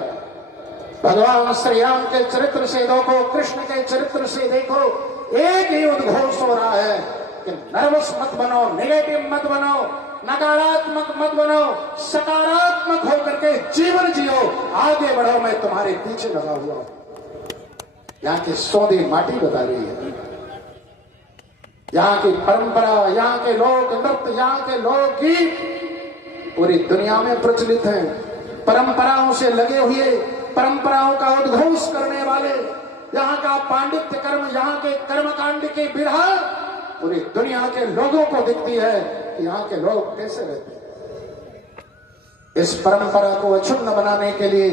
भगवान श्री राम के चरित्र से देखो, कृष्ण के चरित्र से देखो, एक ही उद्घोष हो रहा है कि नर्वस मत बनो, नेगेटिव मत बनो, नकारात्मक मत बनो, सकारात्मक होकर के जीवन जियो, आगे बढ़ो, मैं तुम्हारे पीछे लगा हुआ हूं। यहाँ की सौंधी माटी बता रही है, यहाँ की परंपरा, यहाँ के लोक नृत्य, यहाँ के लोकगीत पूरी दुनिया में प्रचलित हैं। परंपराओं से लगे हुए, परंपराओं का उद्घोष करने वाले, यहाँ का पांडित्य कर्म, यहाँ के कर्मकांड की बिरहा पूरी दुनिया के लोगों को दिखती है कि यहाँ के लोग कैसे रहते हैं। इस परंपरा को अक्षुण्ण बनाने के लिए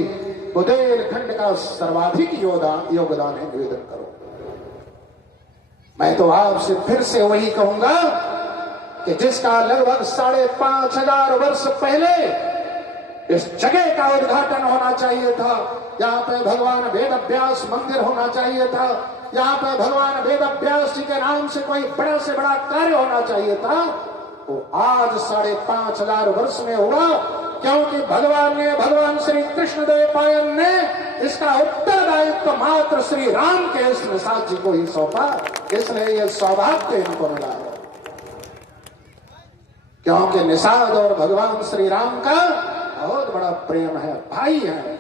बुंदेलखंड का सर्वाधिक योगदान है। निवेदन करो। मैं तो आपसे फिर से वही कहूंगा कि जिसका लगभग 5,500 वर्ष पहले इस जगह का उद्घाटन होना चाहिए था, यहाँ पे भगवान वेदव्यास मंदिर होना चाहिए था, यहाँ पे भगवान वेदव्यास जी के नाम से कोई बड़ा से बड़ा कार्य होना चाहिए था, वो आज 5,500 वर्ष में हुआ, क्योंकि भगवान श्री कृष्णदेव पायन ने इसका उत्तरदायित्व मात्र श्री राम के इस निषाद जी को ही सौंपा। इसलिए यह सौभाग्य इनको मिला है, क्योंकि निषाद और भगवान श्री राम का बहुत बड़ा प्रेम है, भाई है।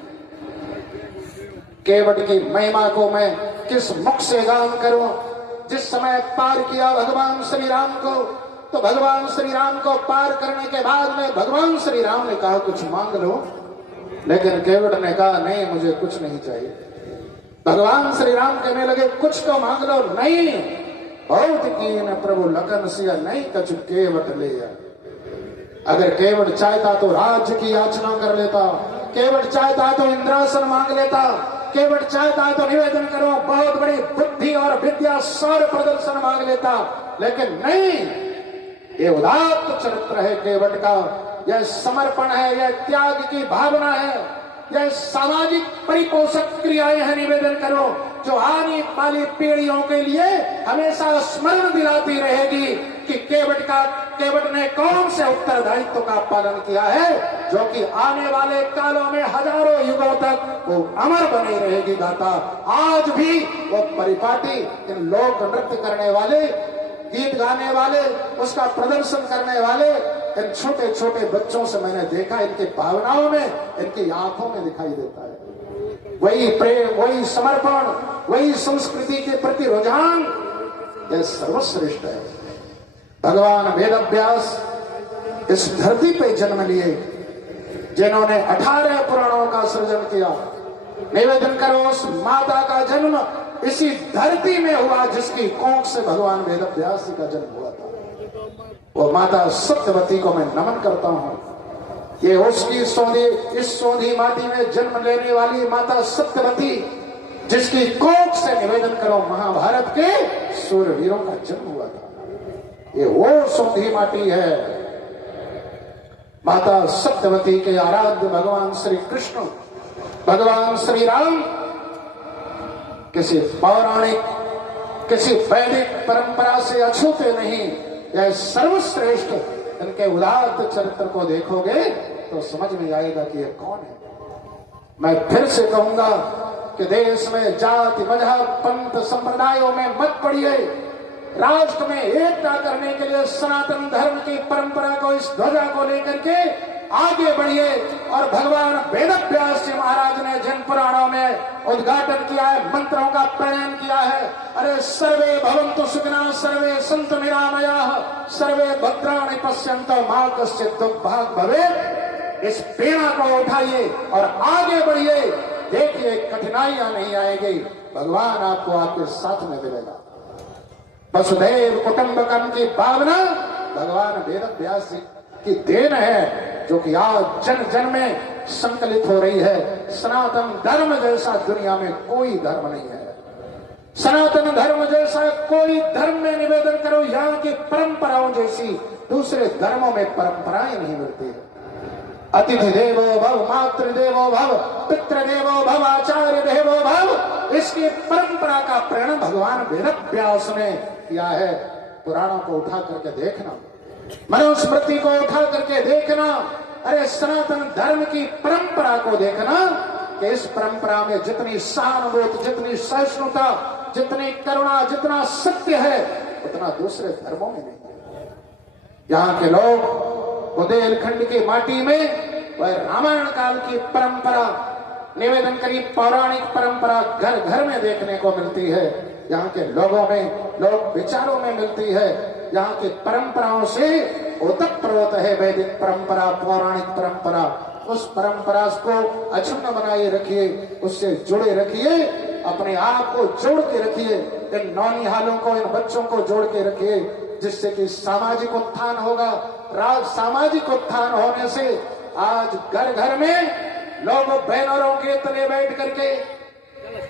केवट की महिमा को मैं किस मुख से गान करूं। जिस समय पार किया भगवान श्री राम को, तो भगवान श्री राम को पार करने के बाद में भगवान श्री राम ने कहा कुछ मांग लो, लेकिन केवट ने कहा नहीं, मुझे कुछ नहीं चाहिए। भगवान श्री राम कहने लगे कुछ तो मांग लो। नहीं, बहुत कीन प्रभु लखन सिया, नहीं कछु केवट ले जा। अगर केवट चाहता तो राज्य की याचना कर लेता, केवट चाहता तो इंद्रासन मांग लेता, केवट चाहता तो निवेदन करो बहुत बड़ी बुद्धि और विद्या सौर प्रदर्शन मांग लेता, लेकिन नहीं, ये उदात्त चरित्र है केवट का। यह समर्पण है, यह त्याग की भावना है, यह सामाजिक परिपोषक क्रियाएं हैं। निवेदन करो जो आने वाली पीढ़ियों के लिए हमेशा स्मरण दिलाती रहेगी कि केवट ने कौन से उत्तरदायित्व का पालन किया है, जो कि आने वाले कालों में हजारों युगों तक वो अमर बनी रहेगी गाथा। आज भी वो परिपाटी इन लोक नृत्य करने वाले, गीत गाने वाले, उसका प्रदर्शन करने वाले इन छोटे छोटे बच्चों से मैंने देखा, इनकी भावनाओं में, इनकी आंखों में दिखाई देता है वही प्रेम, वही समर्पण, वही संस्कृति के प्रति रुझान, यह सर्वश्रेष्ठ है। भगवान वेदव्यास इस धरती पे जन्म लिए, जिन्होंने 18 पुराणों का सृजन किया। निवेदन करो उस माता का जन्म इसी धरती में हुआ जिसकी कोख से भगवान वेदव्यास जी का जन्म हुआ था। वो माता सत्यवती को मैं नमन करता हूं। ये उसकी इस सौंधी माटी में जन्म लेने वाली माता सत्यवती, जिसकी कोख से निवेदन करो महाभारत के सूरवीरों का जन्म हुआ था। ये वो सौंधी माटी है। माता सत्यवती के आराध्य भगवान श्री कृष्ण, भगवान श्री राम किसी पौराणिक, किसी वैदिक परंपरा से अछूते नहीं। यह सर्वश्रेष्ठ, इनके उदात्त चरित्र को देखोगे तो समझ में आएगा कि यह कौन है। मैं फिर से कहूंगा कि देश में जाति, मजहब, पंथ, संप्रदायों में मत पड़िए। राष्ट्र में एकता करने के लिए सनातन धर्म की परंपरा को, इस ध्वजा को लेकर के आगे बढ़िए। और भगवान वेदव्यास जी महाराज ने जिन पुराणों में उद्घाटन किया है, मंत्रों का प्रणयन किया है, अरे सर्वे भवन्तु सुखिनः, सर्वे सन्तु निरामयाः, सर्वे भद्राणि पश्यन्तु मा कश्चित् दुर्भाग् भवेत्। इस प्रेरणा को उठाइए और आगे बढ़िए। देखिए कठिनाइयां नहीं आएगी, भगवान आपको आपके साथ में मिलेगा। वसुधैव कुटुंबकम की भावना भगवान वेदव्यास जी की देन है, जो कि आज जन जन में संकलित हो रही है। सनातन धर्म जैसा दुनिया में कोई धर्म नहीं है। सनातन धर्म जैसा कोई धर्म में निवेदन करो, यहाँ की परंपराओं जैसी दूसरे धर्मों में परंपराएं नहीं मिलती है। अतिथि देवो भव, मातृ देवो भव, पितृ देवो भव, आचार्य देवो भव, इसकी परंपरा का प्रेरण भगवान वेदव्यास ने किया है। पुराणों को उठा करके देखना, मनुस्मृति को उठा करके देखना, अरे सनातन धर्म की परंपरा को देखना कि इस परंपरा में जितनी सहानुभूति, जितनी सहिष्णुता, जितनी करुणा, जितना सत्य है, उतना दूसरे धर्मों में नहीं है। यहाँ के लोग बुंदेलखंड की माटी में वह रामायण काल की परंपरा निवेदन करी, पौराणिक परंपरा घर घर में देखने को मिलती है। यहाँ के लोगों में, लोक विचारों में मिलती है। यहाँ की परंपराओं से ओतप्रोत है वैदिक परंपरा, पौराणिक परंपरा। उस परंपरा को अक्षुण्ण बनाए रखिए, उससे जुड़े रखिए, अपने आप को जोड़ के रखिए, इन नौनिहालों को, इन बच्चों को जोड़ के रखिए, जिससे कि सामाजिक उत्थान होगा। सामाजिक उत्थान होने से आज घर घर में लोग बैनरों के तले बैठ करके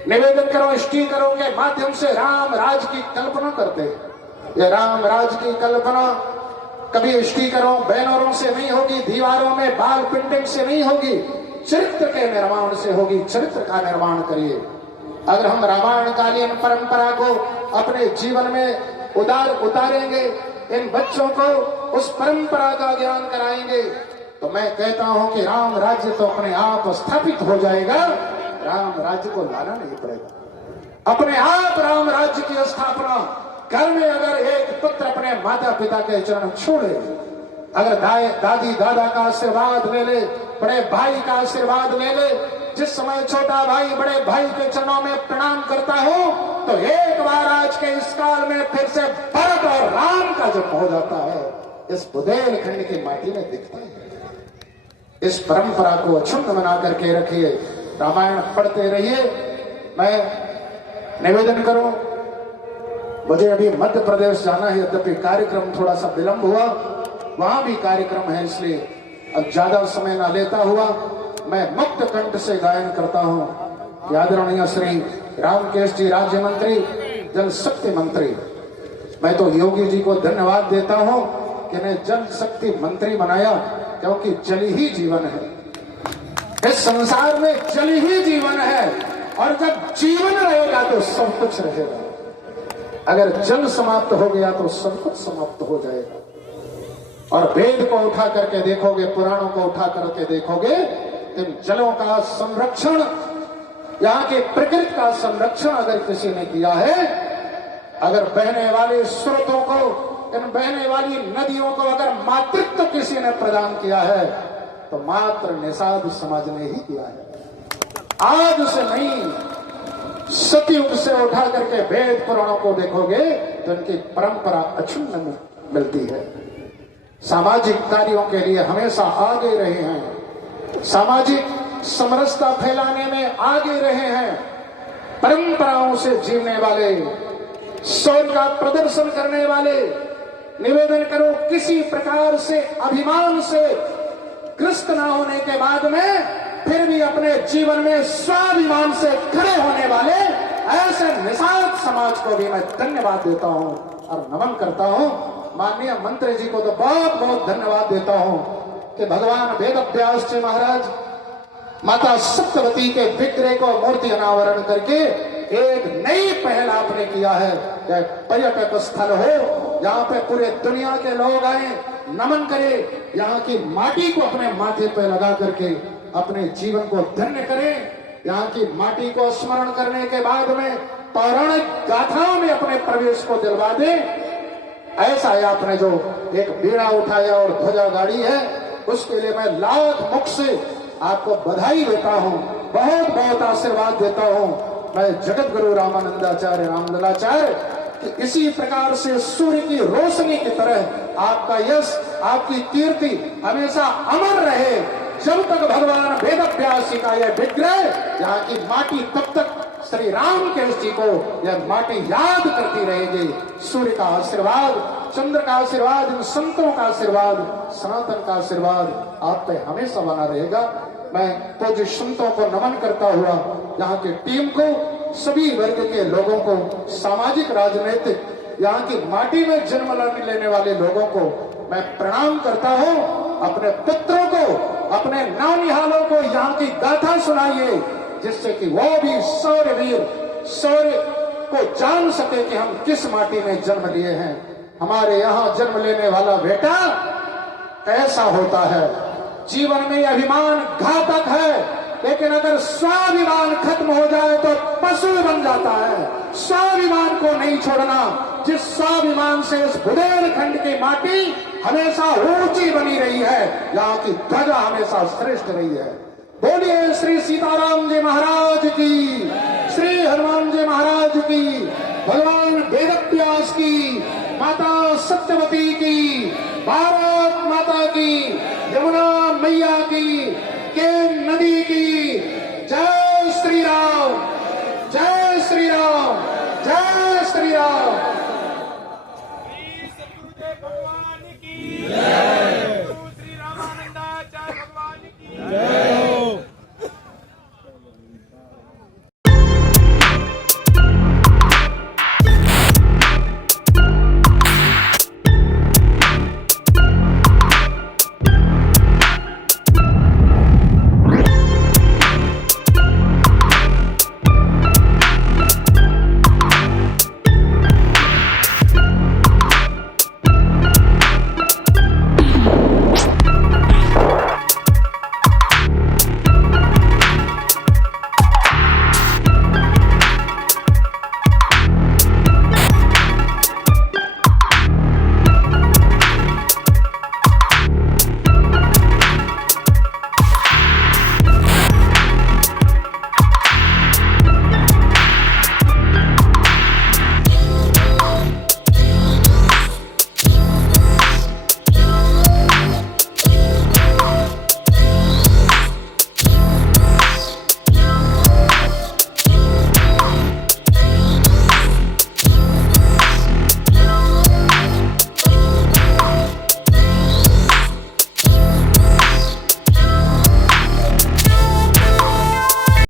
निवेदन करो, स्टिकरों के माध्यम से राम राज की कल्पना करते हैं। ये राम राज की कल्पना कभी स्टिकरों, बैनरों से नहीं होगी, दीवारों में बाल पेंटिंग से नहीं होगी, चरित्र के निर्माण से होगी। चरित्र का निर्माण करिए। अगर हम रामायणकालीन परंपरा को अपने जीवन में उतारेंगे, इन बच्चों को उस परंपरा का ज्ञान कराएंगे, तो मैं कहता हूं कि राम राज्य तो अपने आप स्थापित हो जाएगा। राम राज्य को लाना नहीं पड़ेगा। अपने आप राम राज्य की स्थापना घर में अगर एक पुत्र अपने माता पिता के चरण छोड़े, अगर दादी दादा का आशीर्वाद ले ले, बड़े भाई का आशीर्वाद ले ले, जिस समय छोटा भाई बड़े भाई के चरणों में प्रणाम करता हो, तो एक बार आज के इस काल में फिर से भरत और राम का जन्म हो जाता है। इस बुंदेलखंड की माटी में दिखता है। इस परंपरा को अक्षुण्ण बना करके रखिए। रामायण पढ़ते रहिए। मैं निवेदन करूं, मुझे अभी मध्य प्रदेश जाना है, यद्यपि कार्यक्रम थोड़ा सा विलंब हुआ, वहां भी कार्यक्रम है, इसलिए अब ज्यादा समय ना लेता हुआ मैं मुक्त कंठ से गायन करता हूं। आदरणीय श्री रामकेश जी राज्य मंत्री, जल शक्ति मंत्री, मैं तो योगी जी को धन्यवाद देता हूं कि ने जल शक्ति मंत्री बनाया, क्योंकि जल ही जीवन है। इस संसार में जल ही जीवन है, और जब जीवन रहेगा तो सब कुछ रहेगा। अगर जल समाप्त हो गया तो सब कुछ समाप्त हो जाएगा। और वेद को उठा करके देखोगे, पुराणों को उठा करके देखोगे, इन जलों का संरक्षण, यहाँ के प्रकृति का संरक्षण अगर किसी ने किया है, अगर बहने वाले स्रोतों को, इन बहने वाली नदियों को अगर मातृत्व किसी ने प्रदान किया है, तो मात्र निषाद समाज ने ही किया है। आज से नहीं, सतयुग से उठा करके वेद पुराणों को देखोगे तो इनकी परंपरा अक्षुण्ण मिलती है। सामाजिक कार्यों के लिए हमेशा आगे रहे हैं, सामाजिक समरसता फैलाने में आगे रहे हैं। परंपराओं से जीवने वाले, शौर्य का प्रदर्शन करने वाले, निवेदन करो किसी प्रकार से अभिमान से ग्रस्त ना होने के बाद में फिर भी अपने जीवन में स्वाभिमान से खड़े होने वाले ऐसे निषाद समाज को भी मैं धन्यवाद देता हूं और नमन करता हूं। माननीय मंत्री जी को तो बहुत बहुत धन्यवाद देता हूं कि भगवान वेदव्यास जी महाराज माता सत्यवती के विग्रह को मूर्ति अनावरण करके एक नई पहल आपने किया है। यह पर्यटक स्थल हो, यहाँ पे पूरे दुनिया के लोग आए, नमन करें, यहाँ की माटी को अपने माथे पे लगा करके अपने जीवन को धन्य करें। यहाँ की माटी को स्मरण करने के बाद में पौराणिक गाथाओं में अपने प्रवेश को दिलवा दे। ऐसा है आपने जो एक बीड़ा उठाया और ध्वजा गाड़ी है, उसके लिए मैं लाख मुख से आपको बधाई देता हूँ, बहुत बहुत आशीर्वाद देता हूँ। मैं जगत गुरु रामानंदाचार्य रामललाचार्य कि इसी प्रकार से सूर्य की रोशनी की तरह आपका यश, आपकी कीर्ति हमेशा अमर रहे। जब तक भगवान वेदव्यास जी का यह विग्रह, यहाँ की माटी तब तक श्री रामकेश जी को यह माटी याद करती रहेगी। सूर्य का आशीर्वाद, चंद्र का आशीर्वाद, इन संतों का आशीर्वाद, सनातन का आशीर्वाद आप पे हमेशा बना रहेगा। मैं पूज्य संतों को नमन करता हुआ यहाँ की टीम को, सभी वर्ग के लोगों को, सामाजिक राजनीतिक यहाँ की माटी में जन्म लेने वाले लोगों को मैं प्रणाम करता हूँ। अपने पुत्रों को, अपने नौनिहालों को यहाँ की गाथा सुनाइए, जिससे कि वो भी शौर्यवीर, शौर्य को जान सके कि हम किस माटी में जन्म लिए हैं। हमारे यहाँ जन्म लेने वाला बेटा ऐसा होता है। जीवन में अभिमान घातक है, लेकिन अगर स्वाभिमान खत्म हो जाए तो पशु बन जाता है। स्वाभिमान को नहीं छोड़ना, जिस स्वाभिमान से इस बुंदेलखंड की माटी हमेशा ऊंची बनी रही है, यहाँ की ध्वजा हमेशा श्रेष्ठ रही है। बोलिए श्री सीताराम जी महाराज की, श्री हनुमान जी महाराज की, भगवान वेदव्यास की, माता सत्यवती की, भारत माता की, यमुना मैया की, केन नदी की। जय श्री राम, जय श्री राम, जय श्री राम।